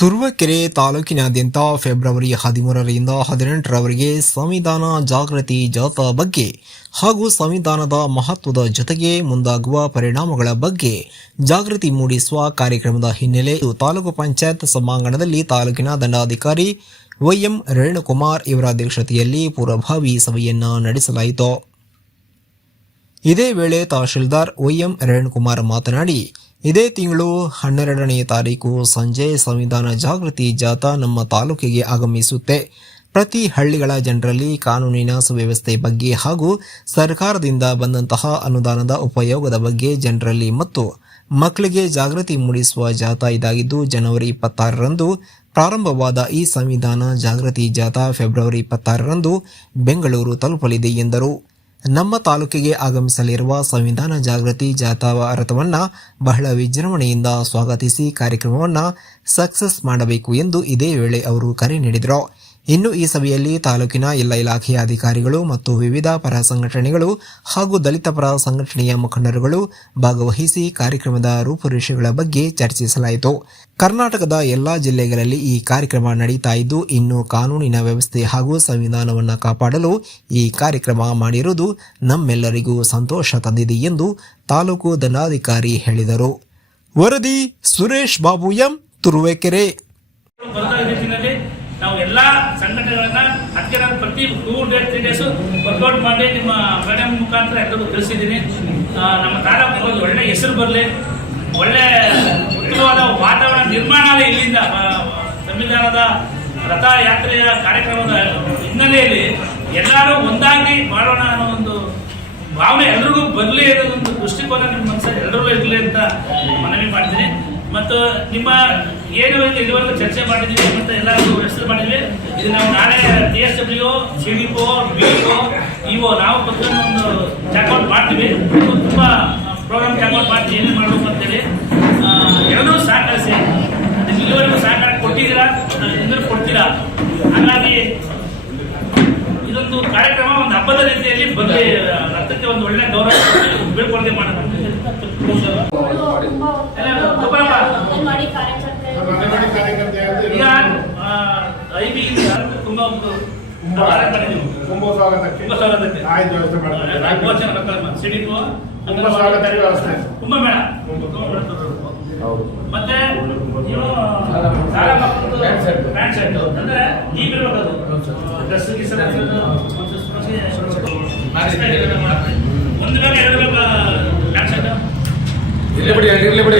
ತುರುವೇಕೆರೆ ತಾಲೂಕಿನಾದ್ಯಂತ ಫೆಬ್ರವರಿ 13ರಿಂದ 18ರವರೆಗೆ ಸಂವಿಧಾನ ಜಾಗೃತಿ ಜಾಥಾ ಬಗ್ಗೆ ಹಾಗೂ ಸಂವಿಧಾನದ ಮಹತ್ವದ ಜೊತೆಗೆ ಮುಂದಾಗುವ ಪರಿಣಾಮಗಳ ಬಗ್ಗೆ ಜಾಗೃತಿ ಮೂಡಿಸುವ ಕಾರ್ಯಕ್ರಮದ ಹಿನ್ನೆಲೆ ತಾಲೂಕು ಪಂಚಾಯತ್ ಸಭಾಂಗಣದಲ್ಲಿ ತಾಲೂಕಿನ ದಂಡಾಧಿಕಾರಿ ವೈಎಂ ರೇಣುಕುಮಾರ್ ಇವರ ಅಧ್ಯಕ್ಷತೆಯಲ್ಲಿ ಪೂರ್ವಭಾವಿ ಸಭೆಯನ್ನು ನಡೆಸಲಾಯಿತು. ಇದೇ ವೇಳೆ ತಹಶೀಲ್ದಾರ್ ವೈಎಂ ರೇಣುಕುಮಾರ್ ಮಾತನಾಡಿ, ಇದೇ ತಿಂಗಳು 12ನೇ ತಾರೀಕು ಸಂಜೆ ಸಂವಿಧಾನ ಜಾಗೃತಿ ಜಾಥಾ ನಮ್ಮ ತಾಲೂಕಿಗೆ ಆಗಮಿಸುತ್ತೆ. ಪ್ರತಿ ಹಳ್ಳಿಗಳ ಜನರಲ್ಲಿ ಕಾನೂನಿನ ಸುವ್ಯವಸ್ಥೆ ಬಗ್ಗೆ ಹಾಗೂ ಸರ್ಕಾರದಿಂದ ಬಂದಂತಹ ಅನುದಾನದ ಉಪಯೋಗದ ಬಗ್ಗೆ ಜನರಲ್ಲಿ ಮತ್ತು ಮಕ್ಕಳಿಗೆ ಜಾಗೃತಿ ಮೂಡಿಸುವ ಜಾಥಾ ಇದಾಗಿದ್ದು, ಜನವರಿ 26ರಂದು ಪ್ರಾರಂಭವಾದ ಈ ಸಂವಿಧಾನ ಜಾಗೃತಿ ಜಾಥಾ ಫೆಬ್ರವರಿ 26ರಂದು ಬೆಂಗಳೂರು ತಲುಪಲಿದೆ ಎಂದರು. ನಮ್ಮ ತಾಲೂಕಿಗೆ ಆಗಮಿಸಲಿರುವ ಸಂವಿಧಾನ ಜಾಗೃತಿ ಜಾಥಾ ರಥವನ್ನು ಬಹಳ ವಿಜೃಂಭಣೆಯಿಂದ ಸ್ವಾಗತಿಸಿ ಕಾರ್ಯಕ್ರಮವನ್ನು ಸಕ್ಸಸ್ ಮಾಡಬೇಕು ಎಂದು ಇದೇ ವೇಳೆ ಅವರು ಕರೆ ನೀಡಿದರು. ಇನ್ನು ಈ ಸಭೆಯಲ್ಲಿ ತಾಲೂಕಿನ ಎಲ್ಲ ಇಲಾಖೆಯ ಅಧಿಕಾರಿಗಳು ಮತ್ತು ವಿವಿಧ ಪರ ಸಂಘಟನೆಗಳು ಹಾಗೂ ದಲಿತ ಪರ ಸಂಘಟನೆಯ ಮುಖಂಡರುಗಳು ಭಾಗವಹಿಸಿ ಕಾರ್ಯಕ್ರಮದ ರೂಪುರೇಷೆಗಳ ಬಗ್ಗೆ ಚರ್ಚಿಸಲಾಯಿತು. ಕರ್ನಾಟಕದ ಎಲ್ಲಾ ಜಿಲ್ಲೆಗಳಲ್ಲಿ ಈ ಕಾರ್ಯಕ್ರಮ ನಡೀತಾ ಇದ್ದು, ಇನ್ನು ಕಾನೂನಿನ ವ್ಯವಸ್ಥೆ ಹಾಗೂ ಸಂವಿಧಾನವನ್ನು ಕಾಪಾಡಲು ಈ ಕಾರ್ಯಕ್ರಮ ಮಾಡಿರುವುದು ನಮ್ಮೆಲ್ಲರಿಗೂ ಸಂತೋಷ ತಂದಿದೆ ಎಂದು ತಾಲೂಕು ದಂಡಾಧಿಕಾರಿ ಹೇಳಿದರು. ವರದಿ ಸುರೇಶ್ ಬಾಬು ಎಂ, ತುರುವೇಕೆರೆ. ನಾವು ಎಲ್ಲ ಸಂಘಟನೆಗಳನ್ನ ಅದಕ್ಕೆ ನಾನು ಪ್ರತಿ 2 days 3 days ವರ್ಕೌಟ್ ಮಾಡಿ ನಿಮ್ಮ ಮೇಡಮ್ ಮುಖಾಂತರ ಎಲ್ಲರಿಗೂ ತಿಳಿಸಿದ್ದೀನಿ. ನಮ್ಮ ತಾಲೂಕಿಗೆ ಒಂದು ಒಳ್ಳೆ ಹೆಸರು ಬರಲಿ, ಒಳ್ಳೆ ಉತ್ತಮವಾದ ವಾತಾವರಣ ನಿರ್ಮಾಣ ಆಗಲಿ. ಇಲ್ಲಿಂದ ಸಂವಿಧಾನದ ರಥಯಾತ್ರೆಯ ಕಾರ್ಯಕ್ರಮದ ಹಿನ್ನೆಲೆಯಲ್ಲಿ ಎಲ್ಲರೂ ಒಂದಾಗಿ ಮಾಡೋಣ ಅನ್ನೋ ಒಂದು ಭಾವನೆ ಎಲ್ರಿಗೂ ಬರಲಿ ಅನ್ನೋ ಒಂದು ದೃಷ್ಟಿಕೋನ ನಿಮ್ಮ ಮನಸ್ಸಲ್ಲಿ ಎಲ್ಲರಿಗೂ ಇರಲಿ ಅಂತ ಮನವಿ ಮಾಡ್ತೀನಿ. ಮತ್ತು ನಿಮ್ಮ ಏನು ಇದುವರೆಗೂ ಚರ್ಚೆ ಮಾಡಿದ್ದೀವಿ ಮತ್ತು ಎಲ್ಲರಿಗೂ ಹೆಸರು ಮಾಡಿದ್ವಿ. ಇದು ನಾವು ನಾಳೆ TSW, CDPO, BO, EO ನಾವು ಪಕ್ಕದ ಒಂದು ಚಾಕೌಟ್ ಮಾಡ್ತೀವಿ. ತುಂಬ ಪ್ರೋಗ್ರಾಮ್ ಚಾಕೌಟ್ ಮಾಡ್ತೀವಿ, ಏನೇ ಮಾಡಬೇಕು ಅಂತೇಳಿ ಎಲ್ಲರೂ ಸಹಕರಿಸಿ. ಅದಕ್ಕೆ ಇಲ್ಲಿವರೆಗೂ ಸಹಕಾರ ಕೊಟ್ಟಿದ್ದೀರಾ, ಇನ್ನೂ ಕೊಡ್ತೀರಾ. ಹಾಗಾಗಿ ಇದೊಂದು ಕಾರ್ಯಕ್ರಮ ಒಂದು ಹಬ್ಬದ ರೀತಿಯಲ್ಲಿ ಬದಲಿ ರಥಕ್ಕೆ ಒಂದು ಒಳ್ಳೆ ಗೌರವ ಬೀಳ್ಕೊಳ್ದೆ ಮಾಡೋಣ. ಈಗ IB ತುಂಬಾ ಸಿಡಿಪೋ ಕುಂಭಮೇಳ ಮತ್ತೆ ಪ್ಯಾಂಟ್ ಶರ್ಟ್ ಅಂದ್ರೆ ಈಗ ಇರ್ಬೇಕದು ಡ್ರೆಸ್ ಗೀಸ್ ಒಂದು ಬೇಗ 2 ಬೇಗ ಪ್ಯಾಂಟ್ ಶರ್ಟ್ ಇರ್ಲಿ ಬಿಡಿ